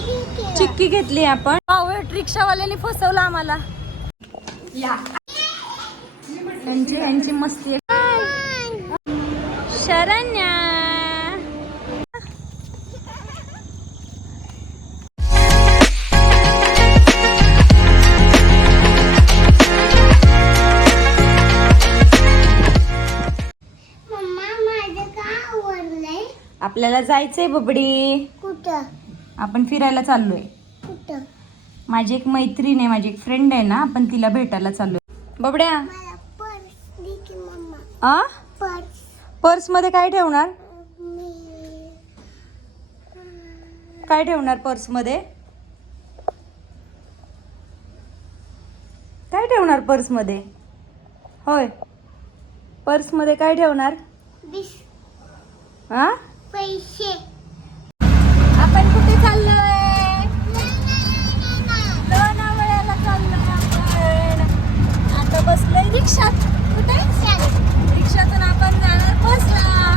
चिक्की घेतली आपण. पावट रिक्षावाल्याने फसवलं आम्हाला. यांची यांची मस्ती आहे. शरण्या. मम्मा माझं का आवडलंय आपल्याला जायचंय बबडी. कुठं? आपण फिरायला चाललोय. माझी एक मैत्रीण आहे माझी एक फ्रेंड आहे ना आपण तिला भेटायला चाललोय. बबड्या! आ? पर्स. मध्ये काय ठेवणार? काय ठेवणार पर्समध्ये काय ठेवणार पर्समध्ये होय. पर्समध्ये काय ठेवणार? हा पैसे आपण कुठे चाललोय लोणावळ्याला चाललोय आपण आता बसलोय रिक्षात कुठे रिक्षातून आपण जाणार बसला.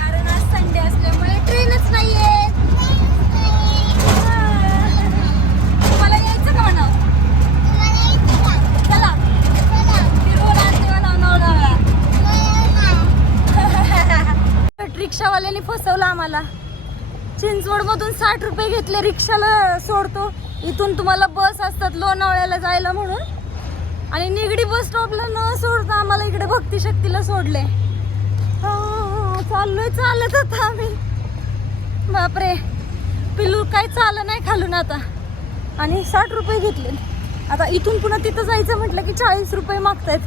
कारण आज संडे असल्यामुळे ट्रेनच नाहीये. तुम्हाला यायचं का म्हणा चला. लोणावळा रिक्षावाल्याने फसवलं आम्हाला. चिंचवड मधून साठ रुपये घेतले रिक्षाला सोडतो. इथून तुम्हाला बस असतात लोणावळ्याला जायला म्हणून. आणि निगडी बस स्टॉपला न सोडता आम्हाला इकडे भक्ती शक्तीला सोडले चाललोय चालत आता आम्ही. बापरे. पिल्लू काय चालं नाही खालून आता. आणि साठ रुपये घेतले. आता इथून पुन्हा तिथं जायचं म्हटलं की चाळीस रुपये मागतायत.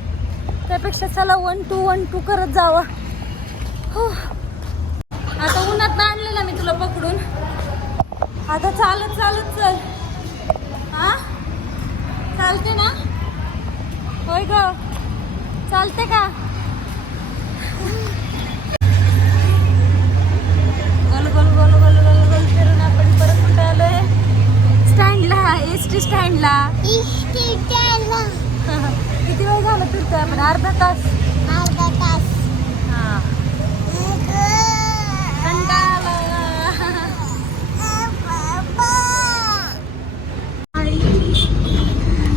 त्यापेक्षा चला वन टू वन टू करत जावा. हो. आता उन्हात आणलेला मी तुला पकडून. आता चालत चालत चल. हा? चालते ना? होय ग. चालते का? गोल गोल गोल गोल गोल गोल फिरून आपण परत कुठे आलोय? स्टँडला एस टी स्टँडला. किती वेळ झाला फिरतोय आपण? अर्धा तास. अर्धा तास हा कंटाळा आला.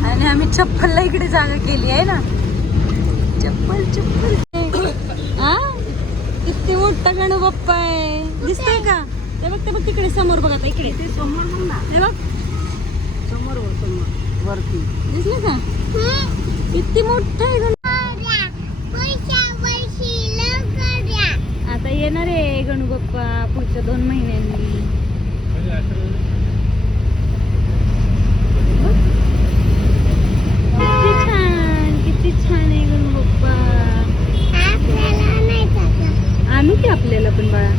आणि आम्ही चप्पलला इकडे जागा केली आहे ना. चप्पल चप्पल. हा किती मोठा गणू बाप्पा आहे. दिसतंय का? ते बघ ते बघ तिकडे समोर बघ आता इकडे. ते समोर हे बघ. समोर समोर. वरती. दिसले का? किती मोठा आहे गणू आता येणार आहे गणू बाप्पा पुढच्या दोन महिन्यांनी किती छान किती छान आहे गणू बाप्पा आणू की आपल्याला पण बाळा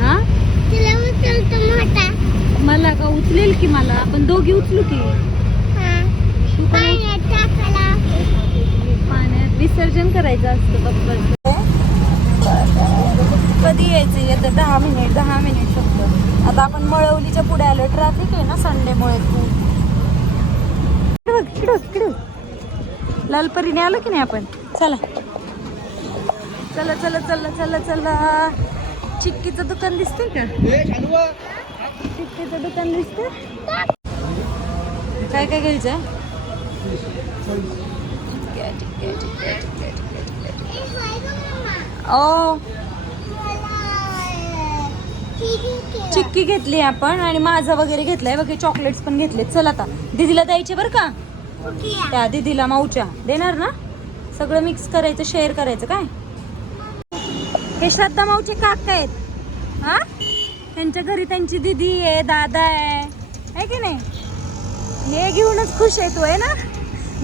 हा मला का उचलेल की मला? आपण दोघी उचलू की? तू पण पाण्यात विसर्जन करायचं असतं बाप्पाचं कधी यायचं? येतं दहा मिनिट दहा मिनिट फक्त. आता आपण मळवलीच्या पुढे आलो. ट्रॅफिक आहे ना संडेमुळे खूप. इकडं बघ, इकडं बघ, इकडं बघ. लालपरीने आलो की नाही आपण? चला. चला चला चला चला चला. चिक्कीचं दुकान दिसतंय का? दुकान काय काय घ्यायचं? आहे, ओ. चिक्की घेतली आपण आणि माझा वगैरे घेतलाय. बघ चॉकलेट्स पण घेतले चल आता. दीदीला द्यायचे बरं का? त्या दीदीला माऊच्या. देणार ना? सगळं मिक्स करायचं शेअर करायचं काय? हे श्रद्धा माऊचे काका आहेत. हा? त्यांच्या घरी त्यांची दीदी आहे दादा आहे. है की नाही? हे घेऊनच खुश आहे तू आहे ना?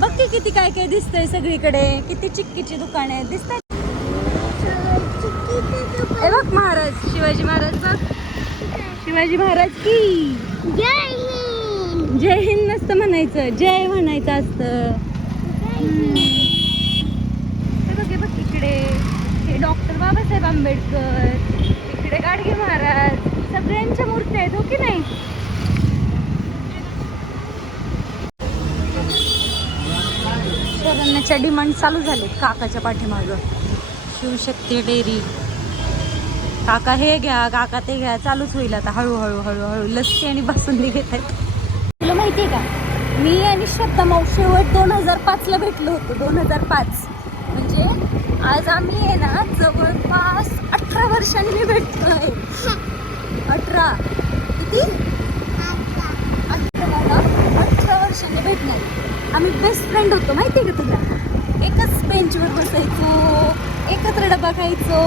बघ की किती काय काय दिसतंय सगळीकडे. किती चिक्कीची दुकान आहेत दिसतंय? हे बघ महाराज शिवाजी महाराज बघ. शिवाजी महाराज की? जय हिंद. जय हिंद नसतं म्हणायचं जय म्हणायचं असतं. बघ इकडे. हे डॉक्टर बाबासाहेब आंबेडकर. इकडे गाडगे महाराज. सगळ्यांच्या मूर्त्या आहेत हो की नाही? शरण्याच्या डिमांड चालू झाले काकाच्या पाठीमागं. शिवशक्ती डेअरी. काका हे घ्या काका ते घ्या चालूच होईल आता हळूहळू हळूहळू. लस्सी आणि बासुंदी घेत आहेत. तुला माहिती आहे का? मी आणि श्रद्धा माऊ शेवट दोन हजार पाचला भेटलो होतो दोन हजार पाच. म्हणजे आज आम्ही आहे ना जवळपास अठरा वर्षांनी भेटतोय अठरा. किती? अठराला अठरा वर्षांनी भेटणार. आम्ही बेस्ट फ्रेंड होतो माहिती आहे का तुला? एकच बेंचवर बसायचो एकत्र डबा खायचो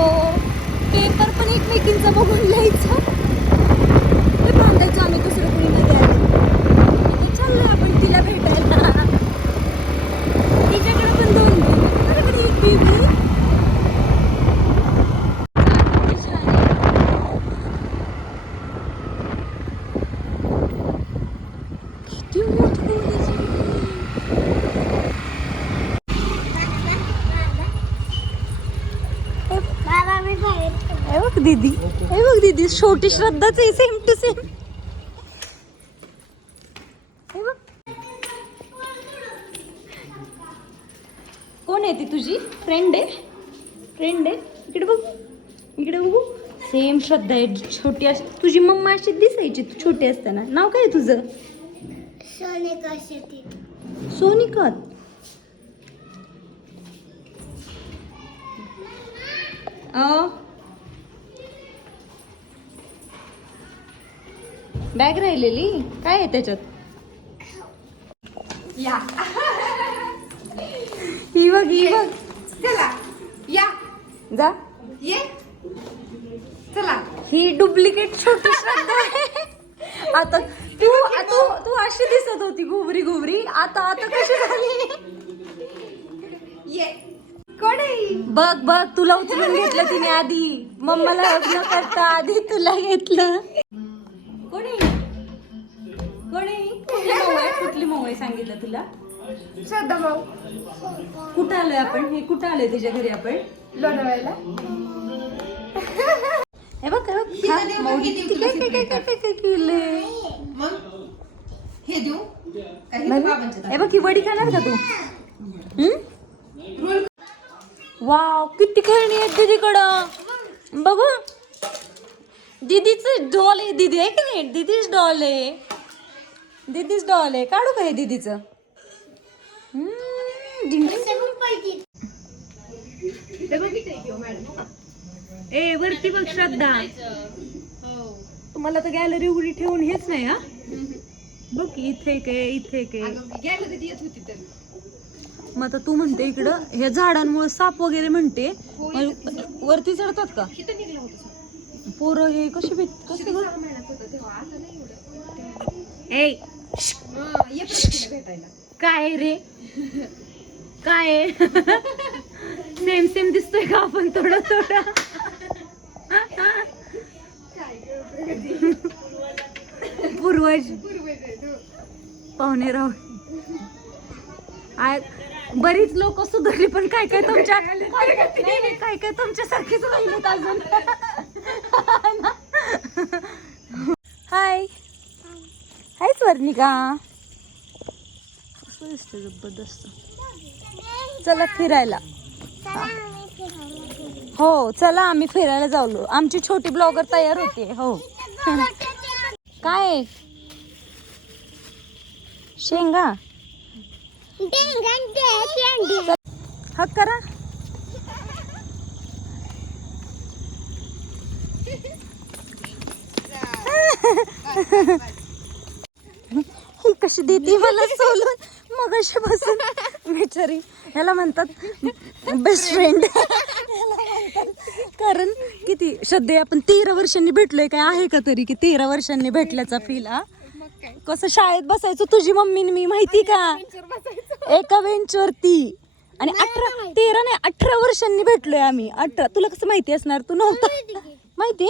पेपर पण एकमेकींचा बघून लिहायचो ते बांधायचो आम्ही दुसरं कोणी मध्ये आलं आणि चाललोय आपण तिला भेटायला तिच्याकडे पण दोन दोन बरोबर एक बेबी किती मोठी बाबा मी बाहेर हे बघ दीदी हे बघ दीदी छोटी श्रद्धाच आहे सेम टू सेम कोण आहे ती तुझी फ्रेंड आहे फ्रेंड आहे इकडे बघ इकडे बघू सेम श्रद्धा आहे छोटी अस तुझी मम्मा अशी दिसायची तू छोटी असताना. नाव काय आहे तुझं? सोनिका सोनिका बॅग राहिलेली? काय आहे त्याच्यात? या. ही बघ ही बघ. चला. या. जा. ये. चला. ही डुप्लिकेट छोटी श्रद्धा आहे. आता तू तू तू अशी दिसत होती घुबरी घुबरी. आता आता कशी झाली? ये. बघ बघ तुला उचलून घेतलं तिने आधी. मम्माला न करता आधी तुला घेतलं. कोणी कोणी कुठली मऊ आहे? कुठली मऊ आहे सांगितलं तुला? श्रद्धा भाऊ. कुठं आलोय आपण? हे कुठं आलोय तुझ्या घरी आपण? लोणावळ्याला. हे बघ हे बघ. हा? मऊ किती काय काय काय काय काय काय केलंय? मग हे देऊ? काही बघ, हे वडी खाणार का तू? वाव किती खेळणी आहेत दीदीकडं. बघू. दीदीच डॉल आहे दीदी आहे की नाही? दीदीच डॉल आहे. दीदीच डॉल आहे. काढू का हे दीदीचं. ए वरती बघ श्रद्धा. तुम्हाला तर गॅलरी उघडी ठेवून हेच नाही हा? बघ इथे काय इथे काय गॅलरीत येत होती तर. मग आता तू म्हणते इकडं ह्या झाडांमुळे साप वगैरे म्हणते. मग वरती चढतात का? किती निघलं होतं पोरं हे कसे भेट कसे सहा महिन्यात होतं तेव्हा. आलं नाही एवढं. ए हं, ये परत तिला भेटायला. काय रे? काय सेम सेम दिसतोय का आपण थोडं थोडं पूर्वज. पाहुणे राव. आय बरीच लोक सुधारली पण काय काय तुमच्या काय काय तुमच्यासारखीच राहिलेत अजून. हाय. हाय स्वर्णिका. दिसतं जबरदस्त. चला फिरायला. हो चला आम्ही फिरायला जाऊलो. आमची छोटी ब्लॉगर तयार होते हो. काय शेंगा. हक करा. ही कशी देते मला सोलून? मग अशी बसून बिचारी. ह्याला म्हणतात बेस्ट फ्रेंड कारण किती श्रद्धे आपण तेरा वर्षांनी भेटलोय काय? आहे का तरी की तेरा वर्षांनी भेटल्याचा फील हा? कसं शाळेत बसायचो तुझी मम्मी मी माहिती का? एका बेंचवरती आणि अठरा तेरा नाही अठरा वर्षांनी भेटलोय आम्ही. अठरा तुला कसं माहिती असणार? तू नव्हता. माहिती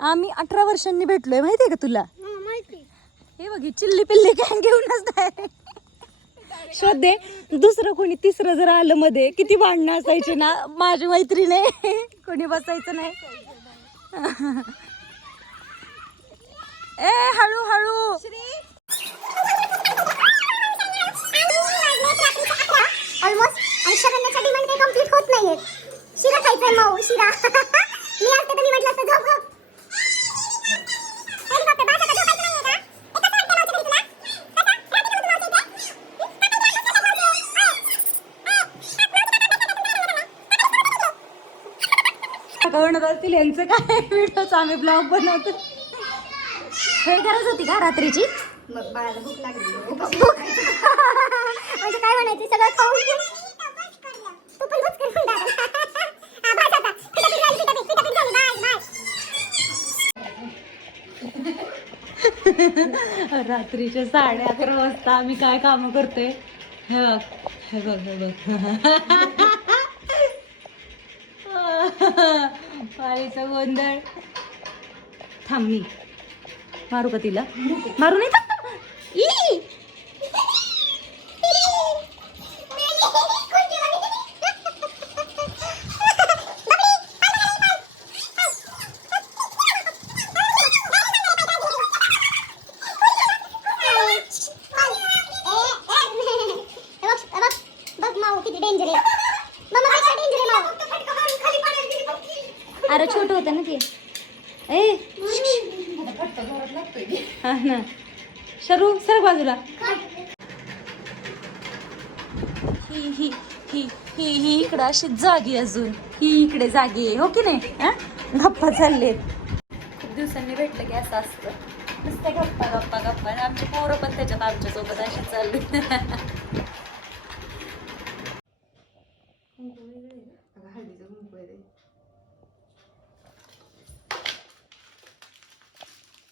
आम्ही अठरा वर्षांनी भेटलोय माहितीये का तुला? हं, माहिती. बघ चिल्ली पिल्ली काय घेऊनच direct. श्रद्धे दुसरं कोणी तिसरं जर आलं मध्ये किती भांडणं असायची ना? माझी मैत्रीण. आहे कोणी बसायचं नाही. ए हळू हळू होत नाहीये शिरा खायचंय मऊ शिरा. मी असते तर मी म्हटलं असतं असतील यांचं काय? व्हिडिओच आम्ही ब्लॉग बनवतो. हे गरज होती का रात्रीची? मग बाळाला भूक लागली. म्हणजे काय म्हणायचं? सगळं खाऊन घेऊन? तू पण बस करून टाक. हा, बस आता. पिठापीठ झाली, पिठापीठ, पिठापीठ झाली. बास, बास. रात्रीच्या साडे अकरा वाजता आम्ही काय काम करतोय? हे बघ हे बघ हे बघ. वारीचा गोंधळ. थांब मी. मारू का तिला? मारू नाही ई! बघ माऊ किती डेंजर आहे मम्मा कशा डेंजर आहे माऊ अरे छोटं होतं ना ते. ए हा ना. शरू सर बाजूला. ही ही ही ही ही इकडं अशी जागी अजून. ही इकडे जागी आहे हो की नाही? हा? गप्पा चाललेत. खूप दिवसांनी भेटलं की असं असतं. नुसते गप्पा गप्पा गप्पा. आमचे आमची पोरं पण त्याच्यात आमच्यासोबत अशी चालली अगं हळदीचं कुंकू आहे ते.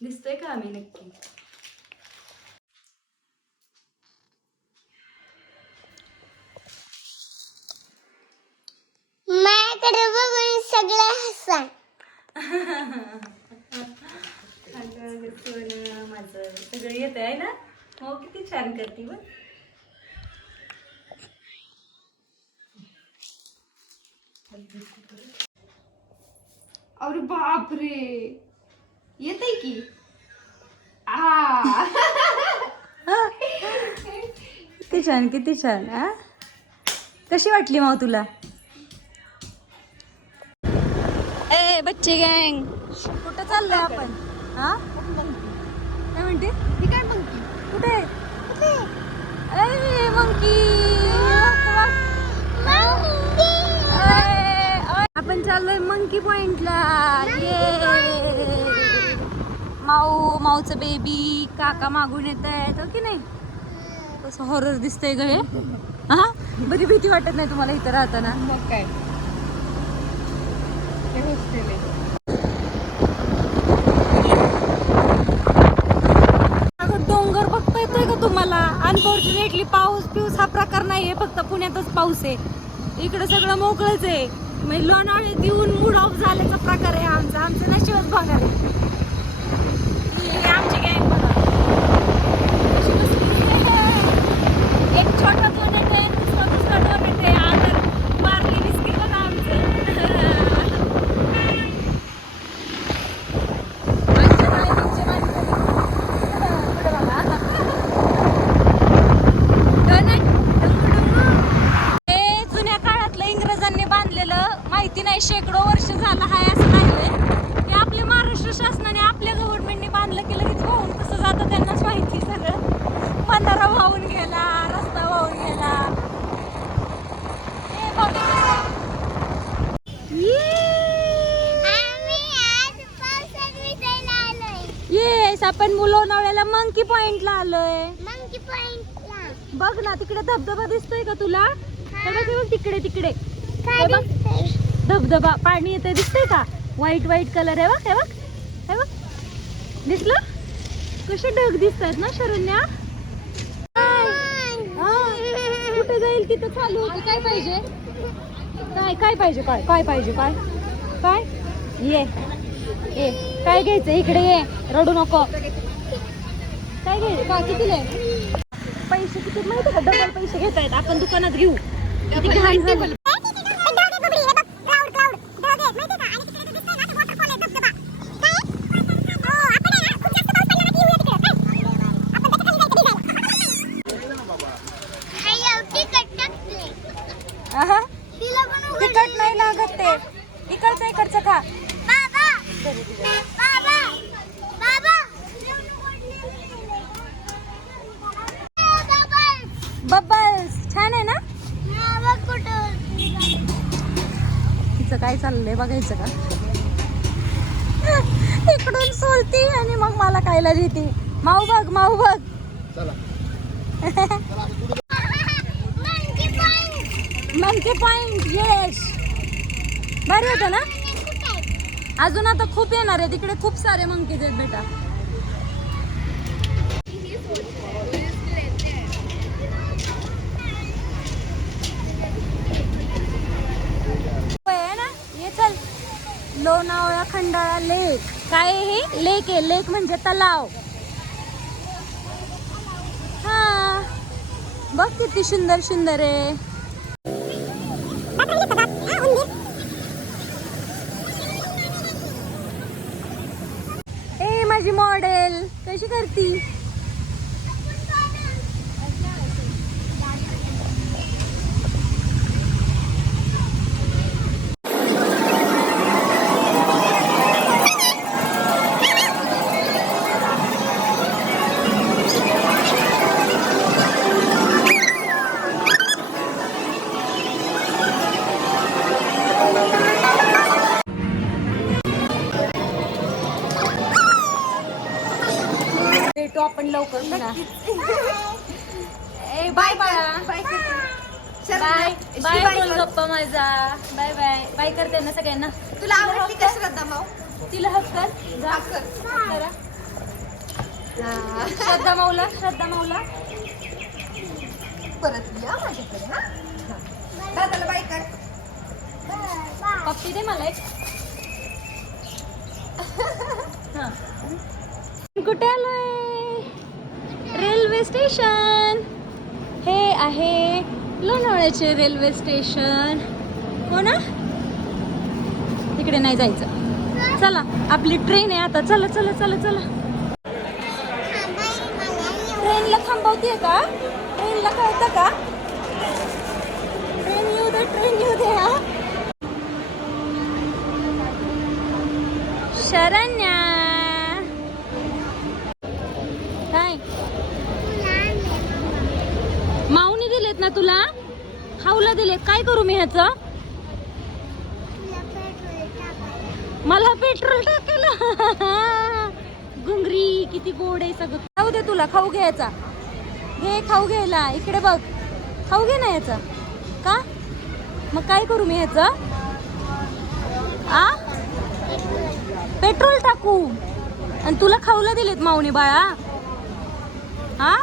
दिसतोय का आम्ही नक्की माझ्याकडे किती छान किती छान हा कशी वाटली माव तुला? ए बच्चे गँग. कुठं चाललोय आपण? हा काय म्हणते? ही काय मंकी कुठे? कुठे? ए मंकी. आपण चाललोय मंकी पॉइंटला. ये. माऊ माऊचं बेबी काका मागून येत आहेत हो की नाही? कसं हॉरर दिसतंय ग हे. हा? बरी भीती वाटत नाही तुम्हाला इथं राहताना? मग काय? हे हॉस्टेल आहे. डोंगर बघता येतोय का तुम्हाला. अनफॉर्च्युनेटली पाऊस पिऊस हा प्रकार नाहीये फक्त पुण्यातच पाऊस आहे. इकडे सगळं मोकळंच आहे. म्हणजे लोणावळ्यात येऊन मूड ऑफ झाल्याचा प्रकार आहे आमचा. आमचं नशिबच बघा रे ही ही आमची गँग बघा कशी बसली आहे. एक छोटा दोन येते दुसरा दुसरा दोन येते आता मारली बिस्किट बघा आमचं आमच्या टायमिंगचे माणसं. पुढे बघा. डोनट, डुंगू, डुंगू. हे जुन्या काळातलं इंग्रजांनी बांधलेलं माहिती नाही शेकडो वर्ष झालं हाय असं राहिलंय हे आपल्या महाराष्ट्र शासनाने आपल्या गव्हर्नमेंटने बांधलं की लगेच वाहून कसं जातं त्यांनाच माहिती सगळं बंधारा वाहून गेला रस्ता वाहून गेला ए, बघा. ये. आम्ही आज पावसात भिजायला आलोय येस आपण लोणावळ्याला मंकी पॉइंटला आलोय. मंकी पॉइंटला बघ ना तिकडे धबधबा दिसतोय का तुला? हे. बघ हे बघ तिकडे तिकडे. हे बघ. धबधबा पाणी येते दिसतंय का? व्हाईट व्हाईट कलर आहे बघ हे बघ हे बघ. दिसलं? कसे ढग दिसत आहेत ना शरण्या? हा. कुठे जाईल तिथं चालू होतं. काय पाहिजे? काय काय पाहिजे? काय काय पाहिजे? काय? काय? ये. ये. काय घ्यायचं? इकडे ये. रडू नको. काय घे का आहे? पैसे किती? माहिती का? डबल पैसे घेत आहेत आपण दुकानात घेऊ. किती घाण झालं. आहा, तिखट नाही लागत ते. इकडचं इकडचं खा. बब्बल्स छान आहे ना? हिचं काय चाललंय बघायचं का? इकडून सोलती आणि मग मला खायला देते. माऊ बघ माऊ बघ. मंकी पॉइंट येस बरं होतं ना? अजून आता खूप येणार आहे. तिकडे खूप सारे मंकीज आहेत बेटा होय आहे ना ये चल लोणावळा खंडाळा लेक. काय हे? लेक आहे. लेक म्हणजे तलाव. हा. बघ किती सुंदर सुंदर आहे. ए माझी मॉडेल कशी करती? ए बाय बाय. बाय. बोल गप्पा माझा. Bye bye. बाय करते ना सगळ्यांना. तुला आवडली का श्रद्धा माऊ? तिला हक कर. कर. करा. श्रद्धा माऊला श्रद्धा माऊला. परत या माझ्याकडे हा? दादाला बाय कर. पप्पी दे मला एक. कुठे आलोय? स्टेशन हे आहे लोणावळ्याचे रेल्वे स्टेशन हो ना? तिकडे नाही जायचं. चला आपली ट्रेन आहे आता. चला चला चला चला. ट्रेनला थांबवते का? ट्रेनला कळतं का? ट्रेन येऊ दे ट्रेन येऊ दे हा काय माऊनी दिलेत ना तुला? खाऊला दिलेत काय करू मी ह्याचं? मला पेट्रोल टाकायला. गुंगरी किती गोड आहे सगळं. खाऊ दे तुला खाऊ घ्यायचा घे खाऊ घ्यायला. इकडे बघ. खाऊ घे ना याचा. का? मग काय करू मी ह्याचं? आ? पेट्रोल टाकू. आणि तुला खाऊला दिलेत माऊनी बाळा. हा